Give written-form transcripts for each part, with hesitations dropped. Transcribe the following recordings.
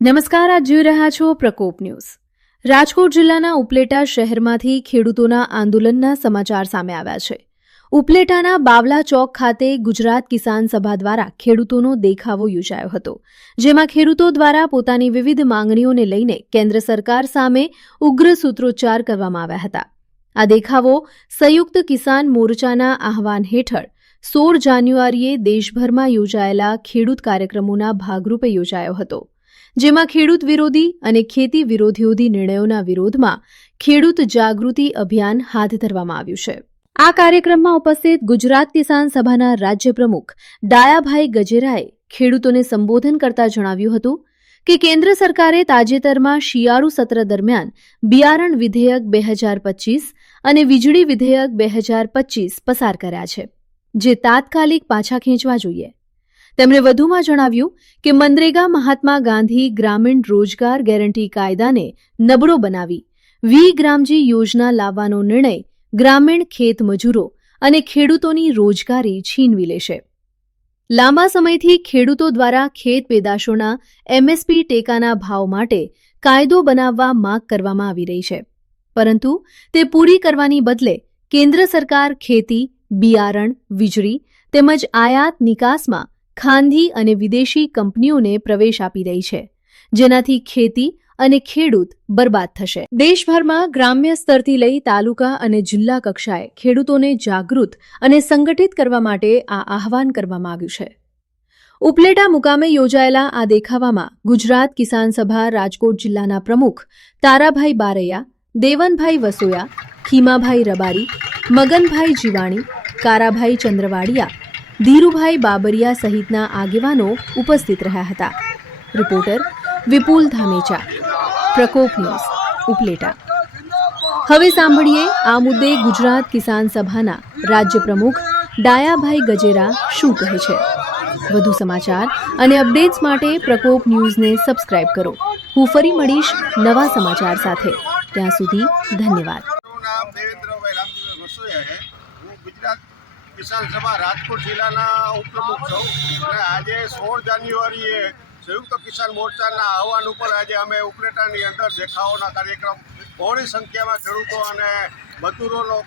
નમસ્કાર, આપ જોઈ રહ્યા છો પ્રકોપ ન્યૂઝ। રાજકોટ જિલ્લાના ઉપલેટા શહેરમાંથી ખેડૂતોના આંદોલનના સમાચાર સામે આવ્યા છે। ઉપલેટાના બાવલા ચોક ખાતે ગુજરાત કિસાન સભા દ્વારા ખેડૂતોનો દેખાવો યોજાયો હતો, જેમાં ખેડૂતો દ્વારા પોતાની વિવિધ માંગણીઓને લઈને કેન્દ્ર સરકાર સામે ઉગ્ર સૂત્રોચ્ચાર કરવામાં આવ્યા હતા। આ દેખાવો સંયુક્ત કિસાન મોરચાના આહવાન હેઠળ 16 જાન્યુઆરીએ દેશભરમાં યોજાયેલા ખેડૂત કાર્યક્રમોના ભાગરૂપે યોજાયો હતો, જેમાં ખેડૂત વિરોધી અને ખેતી વિરોધી નિર્ણયોના વિરોધમાં ખેડૂત જાગૃતિ અભિયાન હાથ ધરવામાં આવ્યું છે। આ કાર્યક્રમમાં ઉપસ્થિત ગુજરાત કિસાન સભાના રાજ્ય પ્રમુખ ડાયાભાઈ ગજેરાએ ખેડૂતોને સંબોધન કરતા જણાવ્યું હતું કે કેન્દ્ર સરકારે તાજેતરમાં શિયાળુ સત્ર દરમિયાન બિયારણ વિધેયક 2025 અને વીજળી વિધેયક 2025 પસાર કર્યા છે, જે તાત્કાલિક પાછા ખેંચવા જોઈએ। તેમણે વધુમાં જણાવ્યું કે મનરેગા મહાત્મા ગાંધી ગ્રામીણ રોજગાર ગેરંટી કાયદાને નબળો બનાવી વી-ગ્રામજી યોજના લાવવાનો નિર્ણય ગ્રામીણ ખેત મજૂરો અને ખેડૂતોની રોજગારી છીનવી લેશે। લાંબા સમયથી ખેડૂતો દ્વારા ખેત પેદાશોના એમએસપી ટેકાના ભાવ માટે કાયદો બનાવવા માંગ કરવામાં આવી રહી છે, પરંતુ તે પૂરી કરવાની બદલે કેન્દ્ર સરકાર ખેતી, બિયારણ, વીજળી તેમજ આયાત નિકાસમાં ખાનગી અને વિદેશી કંપનીઓને પ્રવેશ આપી રહી છે, જેનાથી ખેતી અને ખેડૂત બરબાદ થશે। દેશભરમાં ગ્રામ્ય સ્તરથી લઈ તાલુકા અને જિલ્લા કક્ષાએ ખેડૂતોને જાગૃત અને સંગઠિત કરવા માટે આ આહવાન કરવામાં આવ્યું છે। ઉપલેટા મુકામે યોજાયેલા આ દેખાવામાં ગુજરાત કિસાન સભા રાજકોટ જિલ્લાના પ્રમુખ તારાભાઈ બારૈયા, દેવનભાઈ વસોયા, ખીમાભાઈ રબારી, મગનભાઈ જીવાણી, કારાભાઈ ચંદ્રવાડિયા, ધીરુભાઈ બાબરિયા સહિતના આગેવાનો ઉપસ્થિત રહ્યા હતા। રિપોર્ટર વિપુલ ધામેચા, પ્રકોપ ન્યૂઝ, ઉપલેટા। હવે સાંભળીએ આ મુદ્દે ગુજરાત કિસાન સભાના રાજ્ય પ્રમુખ ડાયાભાઈ ગજેરા શું કહે છે। વધુ સમાચાર અને અપડેટ્સ માટે પ્રકોપ ન્યૂઝને સબસ્ક્રાઇબ કરો। હું ફરી મળીશ નવા સમાચાર સાથે। ત્યાં સુધી ધન્યવાદ। કિસાન સભા રાજકોટ જિલ્લાના ઉપપ્રમુખ છું અને આજે 16 જાન્યુઆરીએ સંયુક્ત કિસાન મોરચાના આહવાન ઉપર આજે અમે ઉપલેટાની અંદર દેખાવોના કાર્યક્રમ બહોળી સંખ્યામાં ખેડૂતો અને મજૂરોનો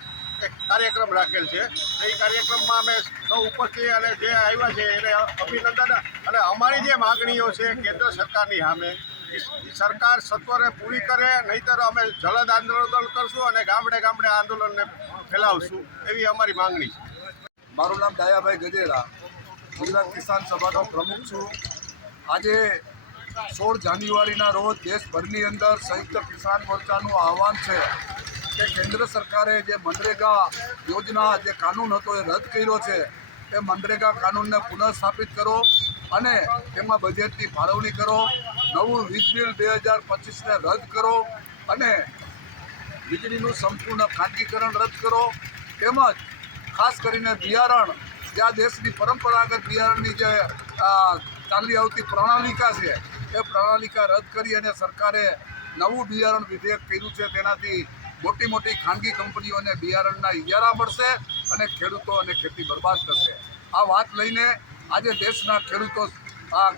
એક કાર્યક્રમ રાખેલ છે। એ કાર્યક્રમમાં અમે સૌ ઉપસ્થિત અને જે આવ્યા છે એને અભિનંદન અને અમારી જે માગણીઓ છે કેન્દ્ર સરકારની સામે સરકાર સત્વરે પૂરી કરે, નહીંતર અમે જલદ આંદોલન કરશું અને ગામડે ગામડે આંદોલનને ફેલાવશું, એવી અમારી માંગણી છે। મારું નામ ડાયાભાઈ ગજેરા, ગુજરાત કિસાન સભાનો પ્રમુખ છું। આજે 16 જાન્યુઆરીના રોજ દેશભરની અંદર સંયુક્ત કિસાન મોરચાનું આહવાન છે કે કેન્દ્ર સરકારે જે મનરેગા યોજના જે કાનૂન હતો એ રદ કર્યો છે, એ મનરેગા કાનૂનને પુનઃસ્થાપિત કરો અને તેમાં બજેટની ફાળવણી કરો, નવું વીજ બિલ 2025ને રદ કરો અને વીજળીનું સંપૂર્ણ ખાનગીકરણ રદ કરો, તેમજ ખાસ કરીને બિયારણ, જ્યાં દેશની પરંપરાગત બિયારણની જે ચાલી આવતી પ્રણાલિકા છે એ પ્રણાલિકા રદ કરી અને સરકારે નવું બિયારણ વિધેયક કર્યું છે। તેનાથી મોટી મોટી ખાનગી કંપનીઓને બિયારણના ઇજારા મળશે અને ખેડૂતો અને ખેતી બરબાદ થશે। આ વાત લઈને આજે દેશના ખેડૂતો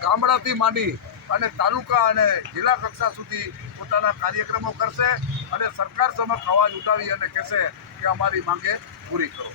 ગામડાથી માંડી અને તાલુકા અને જિલ્લા કક્ષા સુધી પોતાના કાર્યક્રમો કરશે અને સરકાર સમક્ષ અવાજ ઉઠાવી અને કહેશે કે અમારી માંગે પૂરી કરો।